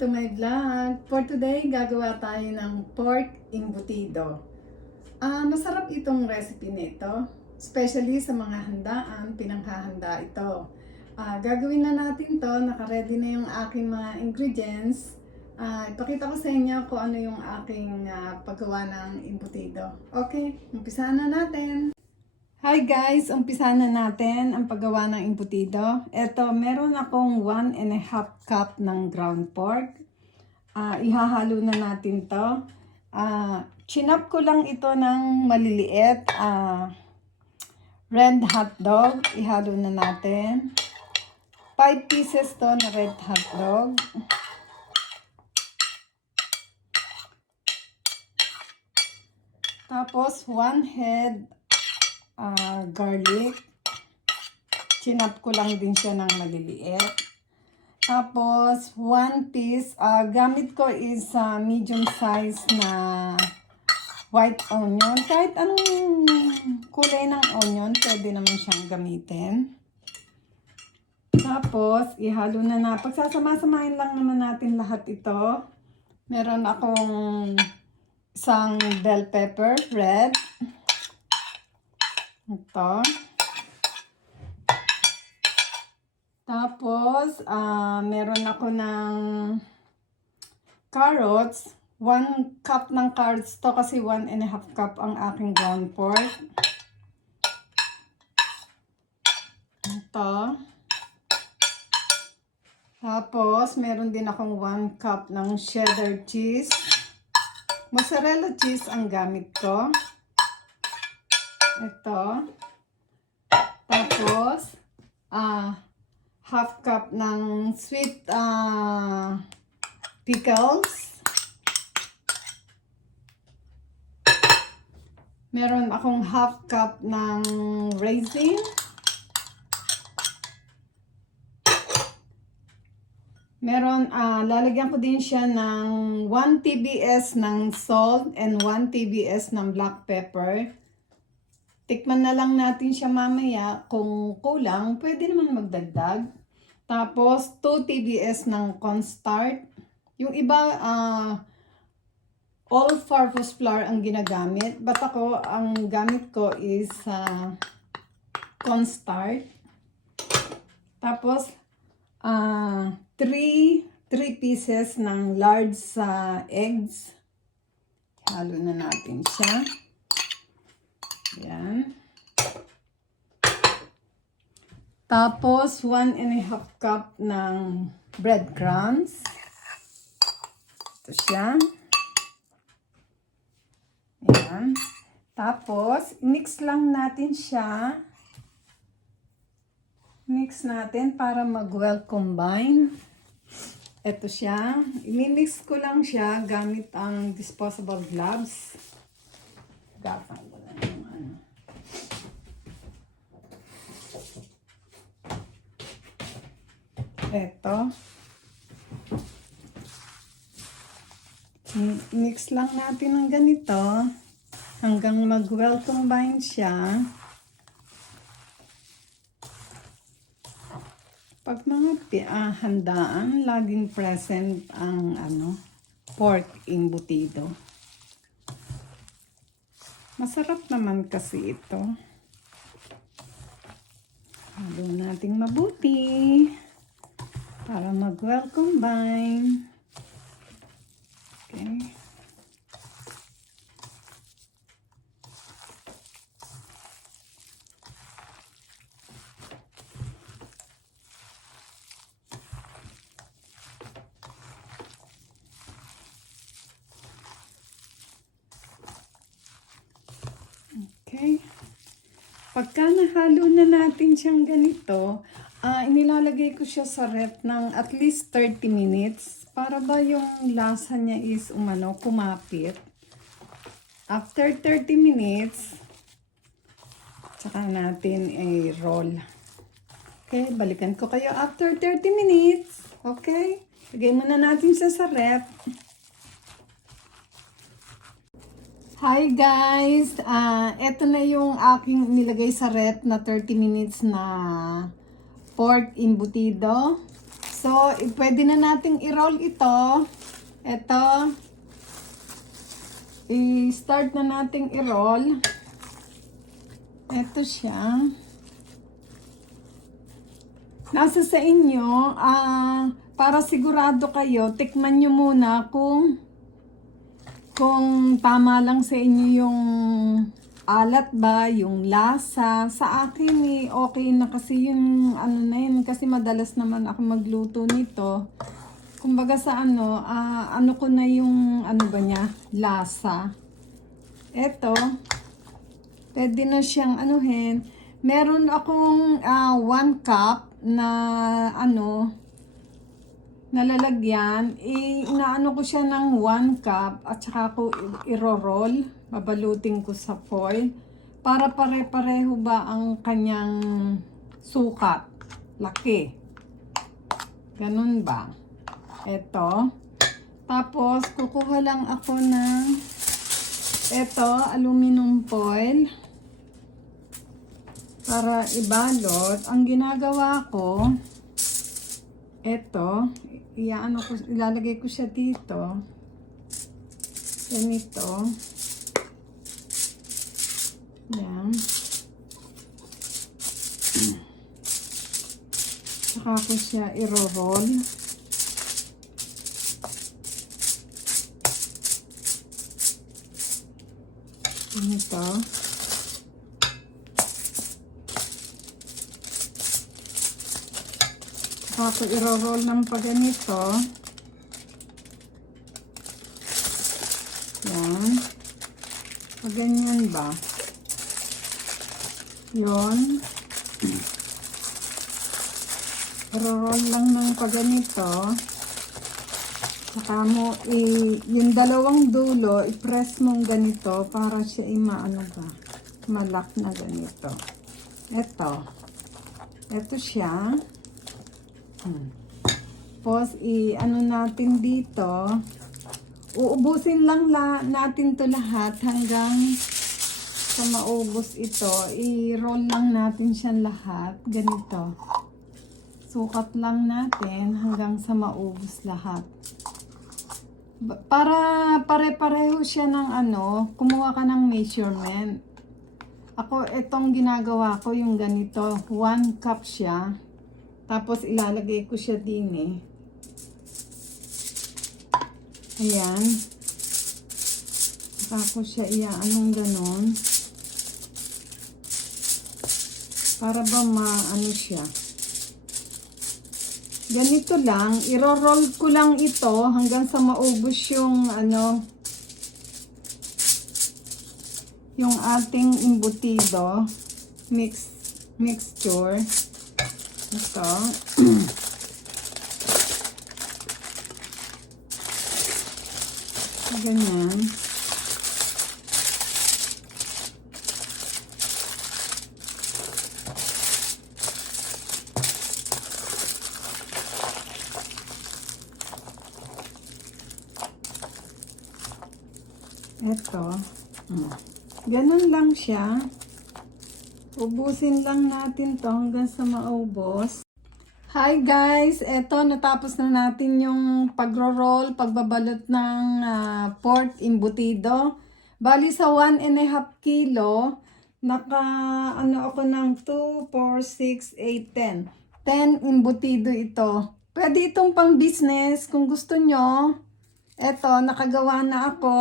to my vlog. For today, gagawa tayo ng pork embutido. Masarap itong recipe nito, especially sa mga handaan, pinanghahanda ito. Gagawin na natin to, naka-ready na yung aking mga ingredients. Ipakita ko sa inyo kung ano yung aking paggawa ng embutido. Okay, umpisahan na natin. Hi guys, umpisa na natin ang paggawa ng embutido. Ito, meron akong 1.5 cup ng ground pork. Ihahalo na natin to. Chinop ko lang ito ng maliliit. Red hot dog, ihalo na natin. 5 pieces to na red hot dog. Tapos 1 head garlic. Chinap ko lang din siya ng maliliit. Tapos 1 piece, gamit ko is medium size na white onion. Kahit anong kulay ng onion, pwede naman siyang gamitin. Tapos ihalo na. Pagsasama-samahin lang naman natin lahat ito. Meron akong isang bell pepper, red. Ito. Tapos, meron ako ng carrots. 1 cup ng carrots to kasi 1.5 cup ang aking ground pork. Ito. Tapos, meron din akong 1 cup ng cheddar cheese. Mozzarella cheese ang gamit ko. Ito. Tapos, half cup ng sweet pickles. Meron akong half cup ng raisin. Meron, lalagyan ko din siya ng 1 TBS ng salt and 1 TBS ng black pepper. Tikman na lang natin siya mamaya. Kung kulang, pwede naman magdagdag. Tapos, 2 TBS ng cornstarch. Yung iba, all-purpose flour ang ginagamit. But ako, ang gamit ko is cornstarch. Tapos, 3 pieces ng large eggs. Halo na natin siya. Yan. Tapos, 1.5 cup ng breadcrumbs. Ito siya. Yan. Tapos, mix lang natin siya. Mix natin para mag-well combine. Ito siya. I-mix ko lang siya gamit ang disposable gloves. Gapang ko lang yung ano. Ito. Mix lang natin ng ganito hanggang mag-well combine siya. Pag mga handaan, laging present ang pork embutido. Masarap naman kasi ito. Halo nating mabuti para mag-well combine. Okay. Okay. Pagka nahalo na natin siyang ganito, inilalagay ko siya sa ref ng at least 30 minutes para ba yung lasa niya is kumapit. After 30 minutes, saka natin i-roll. Okay, balikan ko kayo after 30 minutes. Okay, lagay muna natin siya sa ref. Hi guys! Ito na yung aking nilagay sa ref na 30 minutes na pork embutido. So, pwede na nating i-roll ito. Ito. I-start na nating i-roll. Ito siya. Nasa sa inyo, para sigurado kayo, tikman nyo muna kung tama lang sa inyo yung alat ba, yung lasa. Sa akin okay na kasi yung ano na yun, kasi madalas naman ako magluto nito. Kumbaga sa ano ko na yung ano ba niya, lasa. Eto, pwede na siyang anuhin. Meron akong 1 cup na nalalagyan. Inaano ko siya ng 1 cup at saka ko i-roll. Babalutin ko sa foil. Para pare-pareho ba ang kanyang sukat. Laki. Ganun ba? Eto. Tapos, kukuha lang ako ng aluminum foil. Para ibalot. Ang ginagawa ko, ilalagay ko siya dito. Ganito. Yan. Saka ko siya i-roll. Ganito. Saka ko i-roll ng paganito. Yan. Paganyan ba? Yun. I-roll lang ng paganito. Saka mo, yung dalawang dulo, i-press mong ganito para siya malak na ganito. Ito siya. Tapos, natin dito. Uubusin lang natin to lahat hanggang sa maubos ito. I-roll lang natin siya lahat. Ganito. Sukat lang natin hanggang sa maubos lahat. Para pare-pareho siya ng kumuha ka ng measurement. Ako, itong ginagawa ko yung ganito. 1 cup siya. Tapos ilalagay ko siya din Ayan. Saka ko siya ganon. Para ba siya. Ganito lang. I-roll ko lang ito hanggang sa maubos yung yung ating embutido. Mixture. Ito. Ganyan. Ito. Ganun lang siya. Ubusin lang natin to hanggang sa maubos. Hi guys! Eto, natapos na natin yung pagro-roll, pagbabalot ng pork embutido. Bali sa 1.5 kilo, ako ng 2, 4, 6, 8, 10. 10 embutido ito. Pwede itong pang business kung gusto nyo. Eto, nakagawa na ako.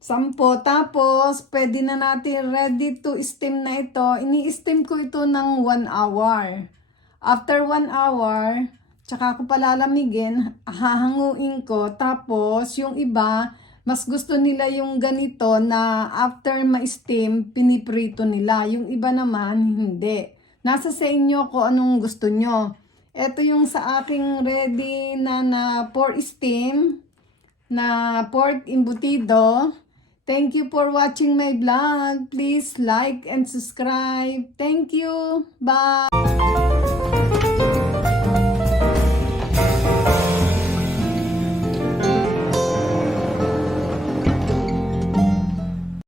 10. Tapos, pwede na natin ready to steam na ito. Ini-steam ko ito ng 1 hour. After 1 hour, tsaka ko palalamigin, hahanguin ko. Tapos, yung iba, mas gusto nila yung ganito na after ma-steam, piniprito nila. Yung iba naman, hindi. Nasa sa inyo kung anong gusto nyo. Ito yung sa aking ready na for steam, na pork embutido. Thank you for watching my vlog. Please like and subscribe. Thank you. Bye.